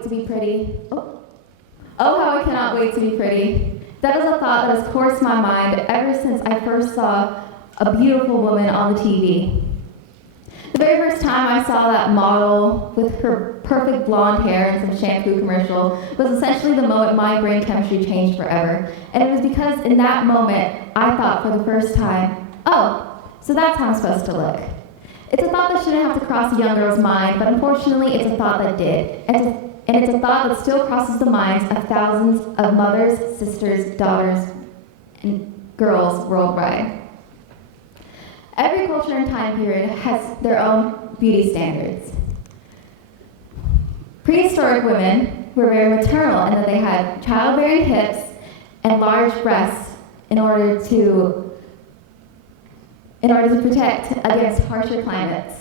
wait to be pretty. Oh, how I cannot wait to be pretty. That is a thought that has coursed my mind ever since I first saw a beautiful woman on the TV. The very first time I saw that model with her perfect blonde hair in some shampoo commercial was essentially the moment my brain chemistry changed forever. And it was because in that moment, I thought for the first time, oh, so that's how I'm supposed to look. It's a thought that shouldn't have to cross a young girl's mind, but unfortunately, it's a thought that did. And it's a thought that still crosses the minds of thousands of mothers, sisters, daughters, and girls worldwide. Every culture and time period has their own beauty standards. Prehistoric women were very maternal in that they had childbearing hips and large breasts in order to protect against harsher climates.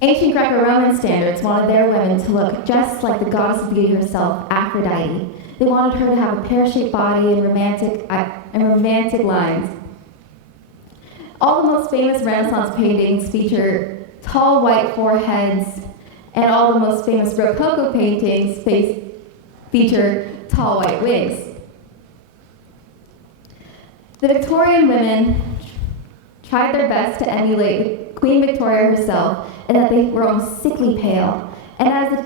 Ancient Greco-Roman standards wanted their women to look just like the goddess of beauty herself, Aphrodite. They wanted her to have a pear-shaped body and romantic lines. All the most famous Renaissance paintings feature tall white foreheads, and all the most famous Rococo paintings feature tall white wigs. The Victorian women tried their best to emulate Queen Victoria herself, in that they were almost sickly pale. And as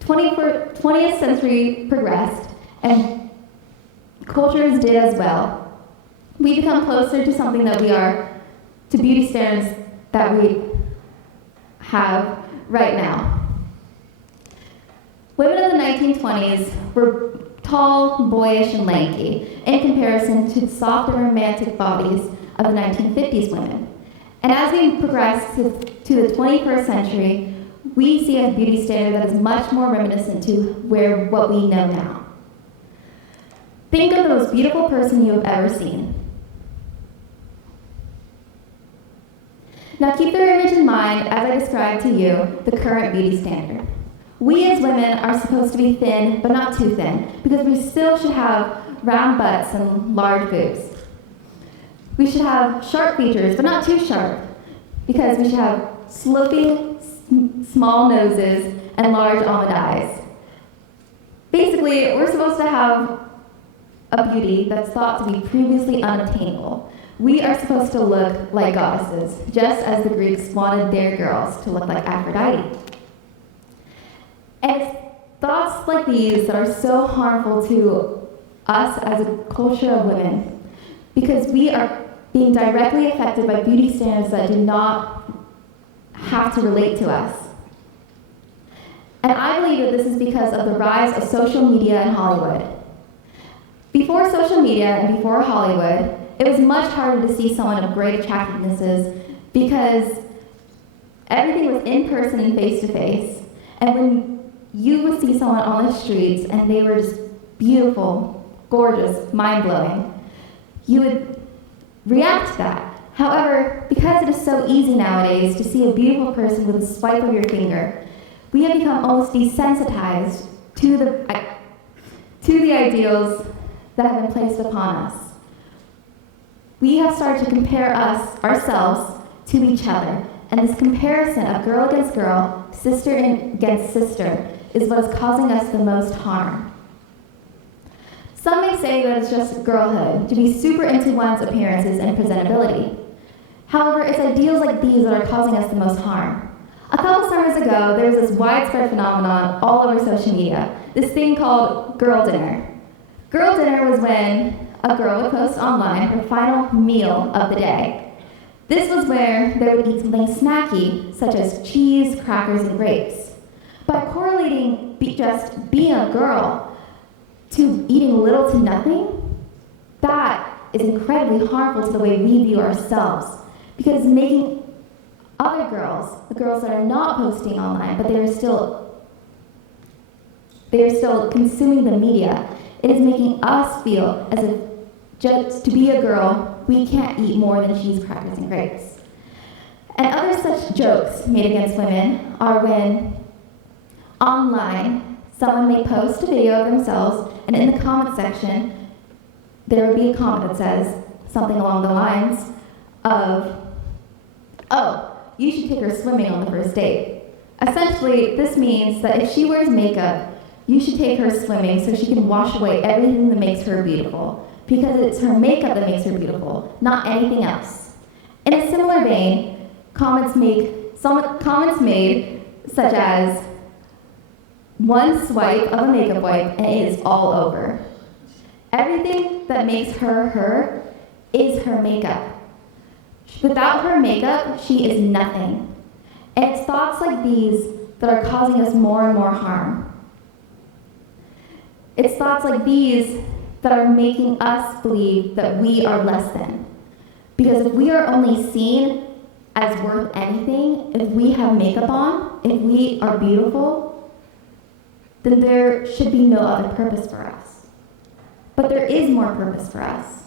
the 20th century progressed, and cultures did as well, we become closer to something that we are, to beauty standards that we have right now. Women of the 1920s were tall, boyish, and lanky in comparison to the soft and romantic bodies of the 1950s women. And as we progress to the 21st century, we see a beauty standard that is much more reminiscent to what we know now. Think of the most beautiful person you have ever seen. Now keep their image in mind as I describe to you the current beauty standard. We as women are supposed to be thin, but not too thin, because we still should have round butts and large boobs. We should have sharp features, but not too sharp, because we should have sloping, small noses and large almond eyes. Basically, we're supposed to have a beauty that's thought to be previously unattainable. We are supposed to look like goddesses, just as the Greeks wanted their girls to look like Aphrodite. And it's thoughts like these that are so harmful to us as a culture of women, because we are being directly affected by beauty standards that do not have to relate to us. And I believe that this is because of the rise of social media in Hollywood. Before social media and before Hollywood, it was much harder to see someone of great attractivenesses because everything was in person and face to face. And when you would see someone on the streets and they were just beautiful, gorgeous, mind-blowing, you would react to that. However, because it is so easy nowadays to see a beautiful person with a swipe of your finger, we have become almost desensitized to the ideals that have been placed upon us. We have started to compare ourselves to each other, and this comparison of girl against girl, sister against sister, is what is causing us the most harm. Some may say that it's just girlhood, to be super into one's appearances and presentability. However, it's ideals like these that are causing us the most harm. A couple summers ago, there was this widespread phenomenon all over social media, this thing called girl dinner. Girl dinner was when a girl would post online her final meal of the day. This was where they would eat something snacky, such as cheese, crackers, and grapes. By correlating just being a girl to eating little to nothing, that is incredibly harmful to the way we view ourselves, because it's making other girls, the girls that are not posting online, but they are still consuming the media, it is making us feel as if just to be a girl, we can't eat more than cheese, crackers, and grapes. And other such jokes made against women are when online someone may post a video of themselves, and in the comment section, there would be a comment that says something along the lines of, "Oh, you should take her swimming on the first date." Essentially, this means that if she wears makeup, you should take her swimming so she can wash away everything that makes her beautiful, because it's her makeup that makes her beautiful, not anything else. In a similar vein, comments made such as, one swipe of a makeup wipe and it is all over. Everything that makes her her is her makeup. Without her makeup, she is nothing. And it's thoughts like these that are causing us more and more harm. It's thoughts like these that are making us believe that we are less than. Because if we are only seen as worth anything, if we have makeup on, if we are beautiful, then there should be no other purpose for us. But there is more purpose for us.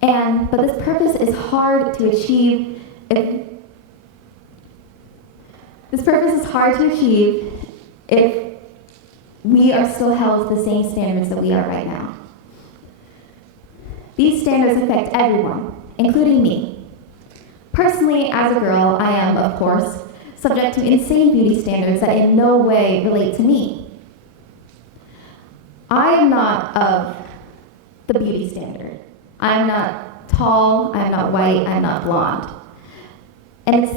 But this purpose is hard to achieve if we are still held to the same standards that we are right now. These standards affect everyone, including me. Personally, as a girl, I am, of course, subject to insane beauty standards that in no way relate to me. I am not of the beauty standard. I'm not tall, I'm not white, I'm not blonde. And it's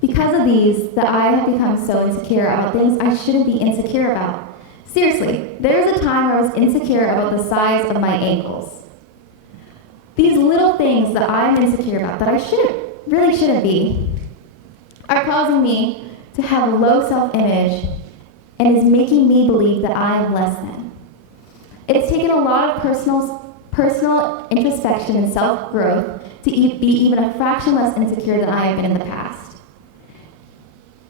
because of these that I have become so insecure about things I shouldn't be insecure about. Seriously, there was a time where I was insecure about the size of my ankles. These little things that I'm insecure about that I really shouldn't be, are causing me to have a low self-image and is making me believe that I am less than. It's taken a lot of personal introspection and self-growth to be even a fraction less insecure than I have been in the past.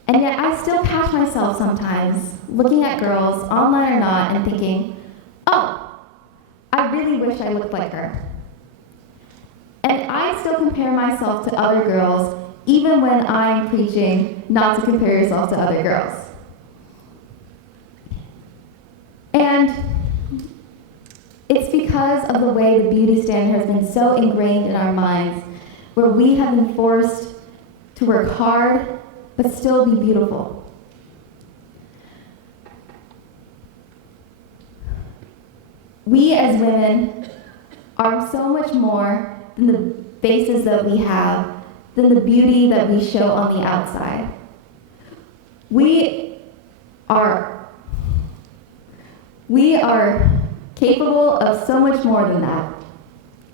And yet I still catch myself sometimes looking at girls, online or not, and thinking, oh, I really wish I looked like her. And I still compare myself to other girls, even when I'm preaching not to compare yourself to other girls. And it's because of the way the beauty standard has been so ingrained in our minds, where we have been forced to work hard, but still be beautiful. We as women are so much more than the faces that we have, than the beauty that we show on the outside. We are capable of so much more than that.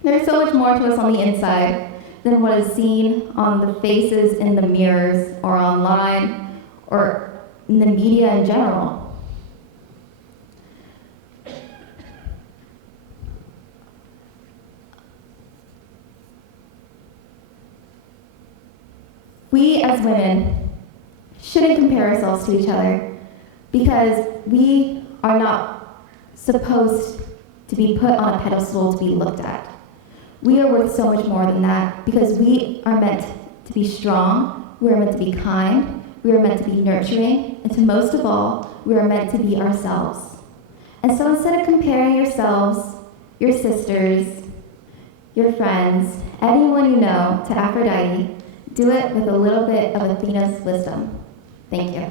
There's so much more to us on the inside than what is seen on the faces in the mirrors or online or in the media in general. We as women shouldn't compare ourselves to each other because we are not supposed to be put on a pedestal to be looked at. We are worth so much more than that because we are meant to be strong, we are meant to be kind, we are meant to be nurturing, and to most of all, we are meant to be ourselves. And so instead of comparing yourselves, your sisters, your friends, anyone you know to Aphrodite, do it with a little bit of Athena's wisdom. Thank you.